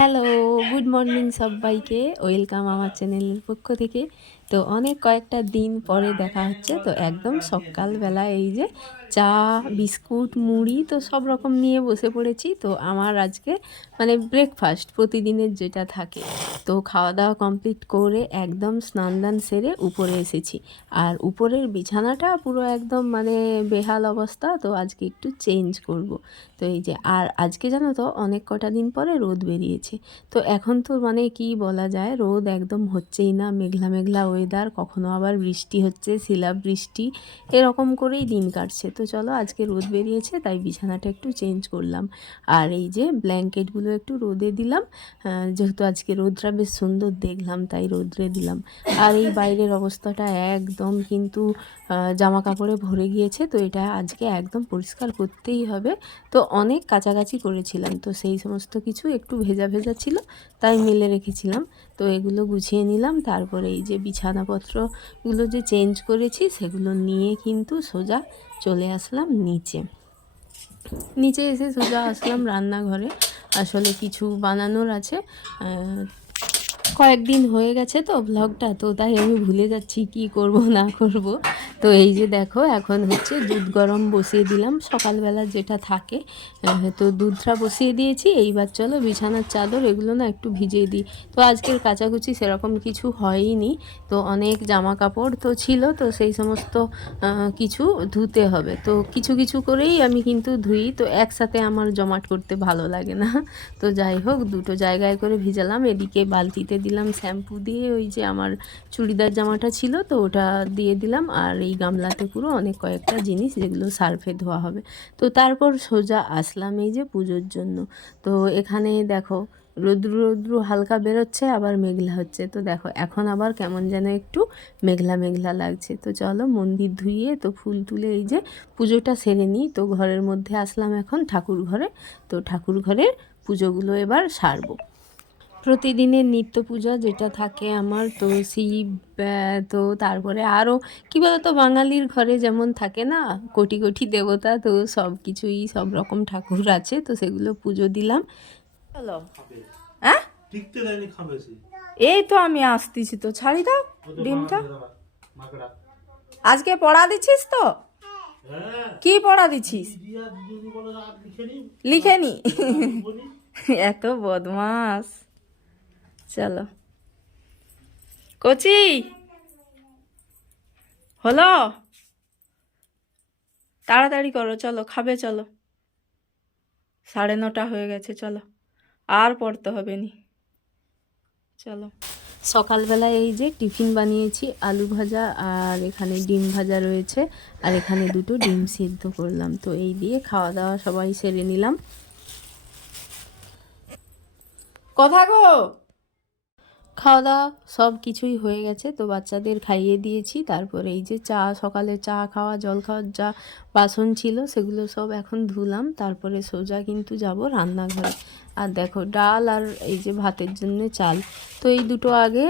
Hello, good morning সব্বাইকে। Welcome আমার চ্যানেলের পক্ষ থেকে। তো অনেক কয়েকটা দিন পরে দেখা হচ্ছে। তো একদম সকালবেলা এই যে চা, বিস্কুট, মুড়ি তো সব রকম নিয়ে বসে পড়েছি। তো আমার আজকে মানে ব্রেকফাস্ট প্রতিদিনের যেটা থাকে। তো খাওয়া-দাওয়া কমপ্লিট করে একদম স্নান-দান সেরে উপরে এসেছি। আর উপরের বিছানাটা পুরো একদম মানে বেহাল অবস্থা। তো আজকে একটু চেঞ্জ করব। তো এই যে আর আজকে জানো তো অনেক কটা দিন পরে রোদ বেরিয়েছে। তো এখন তো মানে কি বলা যায়, রোদ একদম হচ্ছেই না, মেঘলা মেঘলা ওয়েদার, কখনো আবার বৃষ্টি হচ্ছে, শিলাবৃষ্টি, এরকম করেই দিন কাটছে। তো চলো আজকে রোদ বেরিয়েছে তাই বিছানাটা একটু চেঞ্জ করলাম। আর এই যে ব্ল্যাঙ্কেটগুলো একটু রোদে দিলাম, যেহেতু আজকে রোদটা বেশ সুন্দর দেখলাম তাই রোদ্রে দিলাম। আর এই বাইরের অবস্থাটা একদম কিন্তু জামা কাপড়ে ভরে গিয়েছে। তো এটা আজকে একদম পরিষ্কার করতেই হবে। তো অনেক কাছাকাছি করেছিলাম, তো সেই সমস্ত কিছু একটু ভেজা ভেজা ছিল তাই মেলে রেখেছিলাম। তো এগুলো গুছিয়ে নিলাম, তারপরে এই যে বিছানাপত্রগুলো যে চেঞ্জ করেছি সেগুলো নিয়ে কিন্তু সোজা চলে আসলাম নিচে। নিচে এসে সোজা আসলাম রান্নাঘরে। আসলে কিছু বানানোর আছে। কয়েকদিন হয়ে গেছে তো ব্লগটা, তো তাই আমি ভুলে যাচ্ছি কি করব না করব। তো এই যে দেখো এখন হচ্ছে দুধ গরম বসিয়ে দিলাম, সকালবেলা যেটা থাকে। তো দুধটা বসিয়ে দিয়েছি। এইবার চলো বিছানার চাদর এগুলো না একটু ভিজিয়ে দিই। তো আজকের কাচাকুচি সেরকম কিছু হয়নি। তো অনেক জামা কাপড় তো ছিল, তো সেই সমস্ত কিছু ধুতে হবে। তো কিছু কিছু করেই আমি কিন্তু ধুই, তো একসাথে আমার জমাট করতে ভালো লাগে না। তো যাই হোক দুটো জায়গায় করে ভিজালাম। এদিকে বালতিতে দিলাম শ্যাম্পু দিয়ে, ওই যে আমার চুড়িদার জামাটা ছিল তো ওটা দিয়ে দিলাম। আর এই গামলাতে পুরো অনেক কয়েকটা জিনিস যেগুলো সার্ফে ধোয়া হবে। তো তারপর সোজা আসলাম এই যে পুজোর জন্য। তো এখানে দেখো রৌদ্র রৌদ্র হালকা বেরোচ্ছে, আবার মেঘলা হচ্ছে। তো দেখো এখন আবার কেমন যেন একটু মেঘলা মেঘলা লাগছে। তো চলো মন্দির ধুইয়ে তো ফুল তুলে এই যে পুজোটা সেরে নিই। তো ঘরের মধ্যে আসলাম এখন ঠাকুর ঘরে। তো ঠাকুর ঘরের পুজোগুলো এবার সারবো। প্রতিদিনের নিত্য পূজা যেটা থাকে আমার, তো শিব, তো তারপরে আরও কী বলতো, বাঙালির ঘরে যেমন থাকে না কোটি কোটি দেবতা, তো সব কিছুই সব রকম ঠাকুর আছে, তো সেগুলো পুজো দিলাম। হলো হ্যাঁ এই তো আমি আসতেছি, তো ছাড়ি দাও ডিমটা। আজকে পড়া দিচ্ছিস তো? কি পড়া দিচ্ছিস? লিখে নি। এত বদমাস। চলো কচি হলো, তাড়াতাড়ি করো, চলো খাবে, চলো 9:30 হয়ে গেছে, চলো আর পড়তে হবে নি, চলো। সকালবেলা এই যে টিফিন বানিয়েছি, আলু ভাজা আর এখানে ডিম ভাজা রয়েছে। আর এখানে দুটো ডিম সিদ্ধ করলাম। তো এই দিয়ে খাওয়া দাওয়া সবাই সেরে নিলাম। কথা গো। খাওয়া দাওয়া সব কিছুই হয়ে গেছে। তো বাচ্চাদের খাইয়ে দিয়েছি। তারপরে এই যে চা, সকালে চা খাওয়া, জল খাওয়ার যা বাসন ছিল সেগুলো সব এখন ধুলাম। তারপরে সোজা কিন্তু যাব রান্নাঘরে। আর দেখো ডাল আর এই যে ভাতের জন্য চাল, তো এই দুটো আগে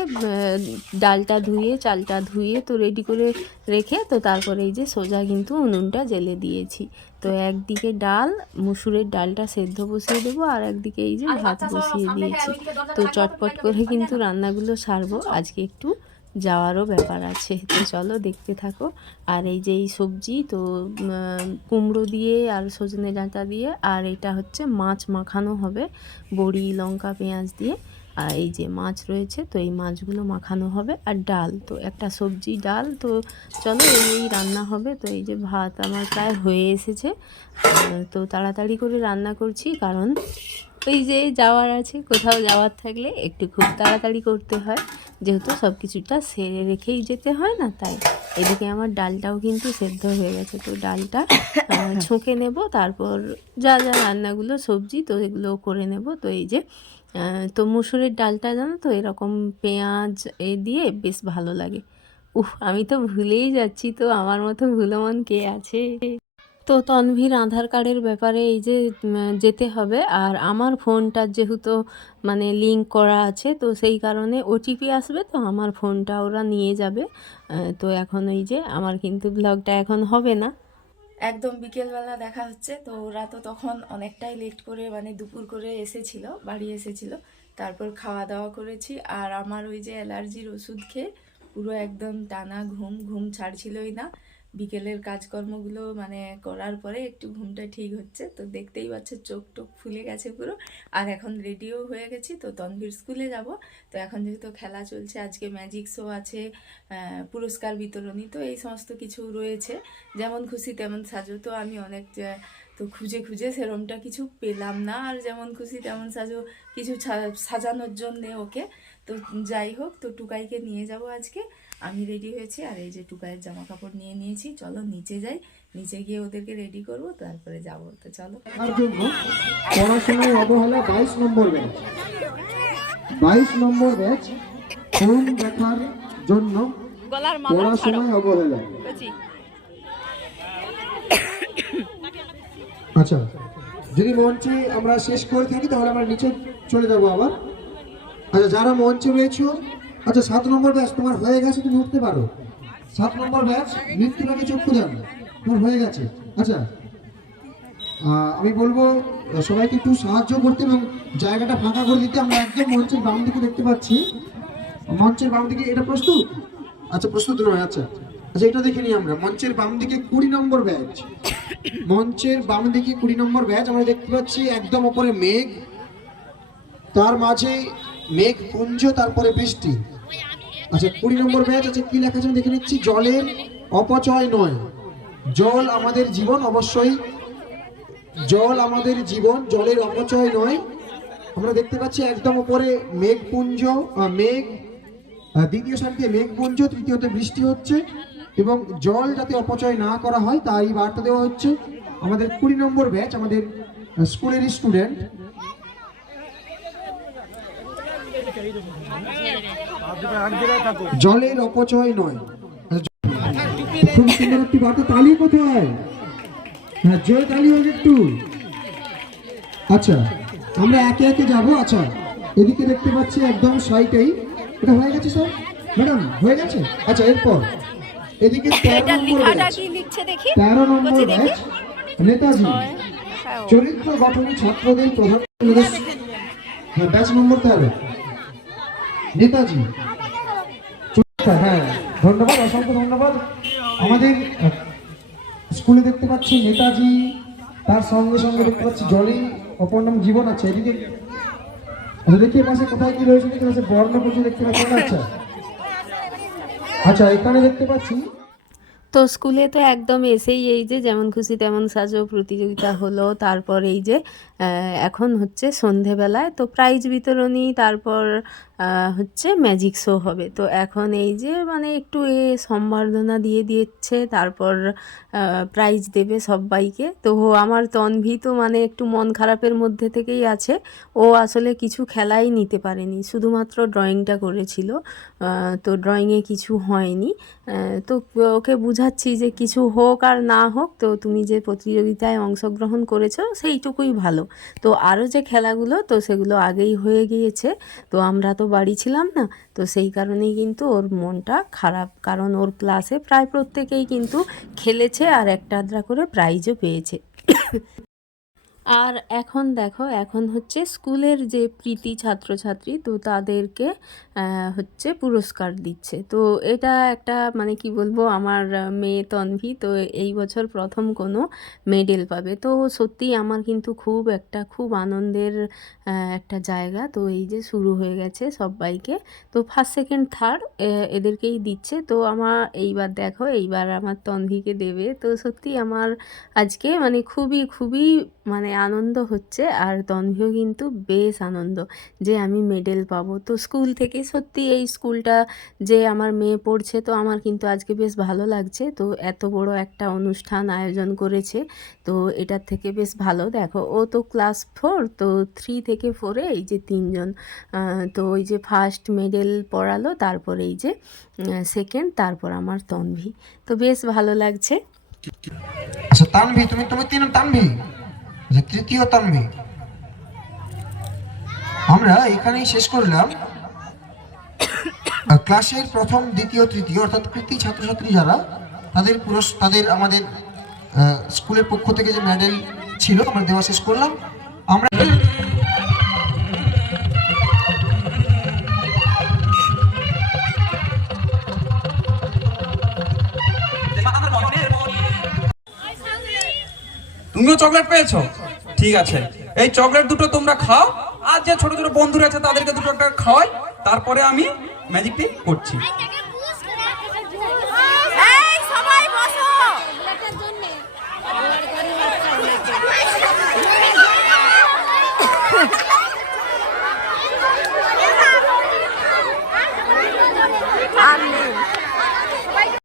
ডালটা ধুয়ে চালটা ধুয়ে তো রেডি করে রেখে, তো তারপরে এই যে সোজা কিন্তু উনুনটা জ্বেলে দিয়েছি। তো একদিকে ডাল, মুসুরের ডালটা সেদ্ধ বসিয়ে দেবো, আর একদিকে এই যে ভাত বসিয়ে দিয়েছি। তো চটপট করে কিন্তু রান্নাগুলো সারবো। আজকে একটু যাওয়ারও ব্যাপার আছে, তো চলো দেখতে থাকো। আর এই যে এই সবজি তো কুমড়ো দিয়ে আর সজনে ডাঁটা দিয়ে, আর এটা হচ্ছে মাছ মাখানো হবে বড়ি, লঙ্কা, পেঁয়াজ দিয়ে। আর এই যে মাছ রয়েছে, তো এই মাছগুলো মাখানো হবে। আর ডাল, তো একটা সবজি ডাল, তো চলো এই রান্না হবে। তো এই যে ভাত আমার প্রায় হয়ে এসেছে। তো তাড়াতাড়ি করে রান্না করছি, কারণ ওই যে যাওয়ার আছে, কোথাও যাওয়ার থাকলে একটু খুব তাড়াতাড়ি করতে হয়, যেহেতু সব কিছুটা সেরে রেখেই যেতে হয় না, তাই। এদিকে আমার ডালটাও কিন্তু সেদ্ধ হয়ে গেছে। তো ডালটা ছুঁকে নেব, তারপর যা যা রান্নাগুলো সবজি তো এগুলো করে নেব। তো এই যে তো মুসুরের ডালটা জানো তো এরকম পেঁয়াজ দিয়ে বেশ ভালো লাগে। আমি তো ভুলেই যাচ্ছি, তো আমার মতো ভুলোমন কে আছে। তো তনভীর আধার কার্ডের ব্যাপারে এই যে যেতে হবে। আর আমার ফোনটা যেহেতু মানে লিঙ্ক করা আছে, তো সেই কারণে ওটিপি আসবে, তো আমার ফোনটা ওরা নিয়ে যাবে। তো এখন ওই যে আমার কিন্তু ব্লগটা এখন হবে না। একদম বিকেলবেলা দেখা হচ্ছে। তো ওরা তো তখন অনেকটাই লেট করে মানে দুপুর করে এসেছিল, বাড়ি এসেছিল, তারপর খাওয়া দাওয়া করেছি। আর আমার ওই যে অ্যালার্জির ওষুধ খেয়ে পুরো একদম টানা ঘুম, ঘুম ছাড়ছিলই না। বিকেলের কাজকর্মগুলো মানে করার পরে একটু ঘুমটা ঠিক হচ্ছে। তো দেখতেই পাচ্ছে চোখ টোক ফুলে গেছে পুরো। আর এখন রেডিও হয়ে গেছি, তো তনভীর স্কুলে যাব। তো এখন যেহেতু খেলা চলছে, আজকে ম্যাজিক শো আছে, পুরস্কার বিতরণী, তো এই সমস্ত কিছু রয়েছে। যেমন খুশি তেমন সাজো, তো আমি অনেক তো খুঁজে খুঁজে সেরমটা কিছু পেলাম না। আর যেমন খুশি তেমন সাজো কিছু সাজানোর জন্যে ওকে। তো যাই হোক, তো টুকাইকে নিয়ে যাব আজকে। আমি রেডি হয়েছি, আর এই যে টুকাইয়ের জামা কাপড় নিয়ে নিয়েছি। চলো নিচে যাই, নিচে গিয়ে ওদেরকে রেডি করব, তারপরে যাব। তো চলো। তার জন্য পড়াশোনায় অবহেলা 22 নম্বর ব্যাচ, 22 নম্বর ব্যাচ ফোন দেখার জন্য পড়াশোনায় অবহেলা। আচ্ছা, যদি মঞ্চে আমরা শেষ করে থাকি তাহলে আমরা নিচে চলে যাবো আবার। আচ্ছা, যারা মঞ্চে রয়েছো, আচ্ছা 7 নম্বর ব্যাচ তোমার হয়ে গেছে, তুমি উঠতে পারো। 7 নম্বর ব্যাচ মৃত্যুটাকে চক্ষু দেন, তোমার হয়ে গেছে। আচ্ছা, আমি বলবো সবাইকে একটু সাহায্য করতে এবং জায়গাটা ফাঁকা করে দিতে। আমরা একদম মঞ্চের বাম দিকে দেখতে পাচ্ছি, মঞ্চের বাম দিকে। এটা প্রস্তুত? আচ্ছা, প্রস্তুত নয়। আচ্ছা আচ্ছা, এটা দেখে নিই আমরা। মঞ্চের বাম দিকে 20 নম্বর ব্যাচ, মঞ্চের বাম দিকে 20 নম্বর ব্যাচ আমরা দেখতে পাচ্ছি। একদম উপরে মেঘ, তার মাঝে মেঘ পুঞ্জ, তারপরে বৃষ্টি। আচ্ছা, 20 নম্বর ব্যাচ আছে, কি লেখা আছে দেখে নিচ্ছি। জলের অপচয় নয়, জল আমাদের জীবন। অবশ্যই জল আমাদের জীবন, জলের অপচয় নয়। আমরা দেখতে পাচ্ছি একদম উপরে মেঘপুঞ্জ, মেঘ, দ্বিতীয় সারিতে মেঘপুঞ্জ, তৃতীয়তে বৃষ্টি হচ্ছে, এবং জল যাতে অপচয় না করা হয় তাই বার্তা দেওয়া হচ্ছে। আমাদের 20 নম্বর ব্যাচ, আমাদের স্কুলের স্টুডেন্ট। জলের অপচয় নয়, খুব সুন্দর একটি বার্তা। তালি কোথায়? হ্যাঁ, জয় তালি হোক একটু। আচ্ছা, আমরা একে একে যাবো। আচ্ছা, এদিকে দেখতে পাচ্ছি একদম সাইটেই। এটা হয়ে গেছে স্যার, ম্যাডাম হয়ে গেছে। আচ্ছা, এরপর এদিকে 13 নম্বর ব্যাচ, 13 নম্বর ব্যাচ নেতাজি চরিত্র গঠনে ছাত্রদের প্রধান ব্যাচ নম্বর 13 নেতাজি। হ্যাঁ, ধন্যবাদ, অসংখ্য ধন্যবাদ। আমাদের স্কুলে দেখতে পাচ্ছি নেতাজি, তার সঙ্গে সঙ্গে দেখতে পাচ্ছি জলে অপর নাম জীবন আছে। এদিকে দেখি পাশে কোথায় কি রয়েছে, দেখতে পাচ্ছি বর্ণপূজি দেখতে পাচ্ছি। আচ্ছা আচ্ছা, এখানে দেখতে পাচ্ছি। তো স্কুলে তো একদম এসেই এই যে যেমন খুশি তেমন সাজো প্রতিযোগিতা হলো, তারপর এই যে এখন হচ্ছে সন্ধেবেলায় তো প্রাইজ বিতরণী, তারপর হচ্ছে ম্যাজিক শো হবে। তো এখন এই যে মানে একটু সম্বর্ধনা দিয়ে দিচ্ছে, তারপর প্রাইজ দেবে সবাইকে। তো আমার তনভি তো মানে একটু মন খারাপের মধ্যে থেকেই আছে। ও আসলে কিছু খেলাই নিতে পারেনি, শুধুমাত্র ড্রয়িংটা করেছিল। তো ড্রয়িংয়ে কিছু হয়নি। তো ওকে বুঝাচ্ছি যে কিছু হোক আর না হোক, তো তুমি যে প্রতিযোগিতায় অংশগ্রহণ করেছো সেইটুকুই ভালো। তো আরও যে খেলাগুলো তো সেগুলো আগেই হয়ে গিয়েছে, তো আমরা তো বাড়ি ছিলাম না। তো সেই কারণেই কিন্তু ওর মনটা খারাপ, কারণ ওর ক্লাসে প্রায় প্রত্যেকেই কিন্তু খেলেছে আর একটা আধটা করে প্রাইজও পেয়েছে। আর এখন দেখো, এখন হচ্ছে স্কুলের যে কৃতী ছাত্রছাত্রী, তো তাদেরকে হচ্ছে পুরস্কার দিচ্ছে। তো এটা একটা মানে কি বলবো, আমার মেয়ে তনভি তো এই বছর প্রথম কোনো মেডেল পাবে। তো সত্যি আমার কিন্তু খুব আনন্দের একটা জায়গা। তো এই যে শুরু হয়ে গেছে সবাইকে, তো ফার্স্ট সেকেন্ড থার্ড এদেরকেই দিচ্ছে। তো আমার এইবার আমার তনভিকে দেবে। তো সত্যি আমার আজকে মানে খুবই মানে আনন্দ হচ্ছে। আর তনভিও কিন্তু বেশ আনন্দ যে আমি মেডেল পাবো। তো স্কুল থেকে সত্যি এই স্কুলটা যে আমার মেয়ে পড়ছে, তো আমার কিন্তু আজকে বেশ ভালো লাগছে। তো এত বড় একটা অনুষ্ঠান আয়োজন করেছে, তো এটার থেকে বেশ ভালো। দেখো, ও তো ক্লাস 4, তো 3 থেকে 4-এ এই যে 3 জন। তো ওই যে ফার্স্ট মেডেল পড়ালো, তারপর এই যে সেকেন্ড, তারপর আমার তনভি। তো বেশ ভালো লাগছে। আচ্ছা, তানভি, তুমি তানভি, যে তৃতীয় তানভি। আমরা এখানেই শেষ করলাম ক্লাসের প্রথম, দ্বিতীয়, তৃতীয় অর্থাৎ কৃতী ছাত্রছাত্রী যারা, তাদের আমাদের স্কুলের পক্ষ থেকে যে মেডেল ছিল আমরা দেওয়া শেষ করলাম। আমরা তুমিও চকলেট পেয়েছো? ঠিক আছে, এই চকলেট দুটো তোমরা খাও, আর যে ছোট ছোট বন্ধুরা আছে তাদেরকে দুটো একটা খাওয়াই, তারপরে আমি ম্যাজিকটি করছি।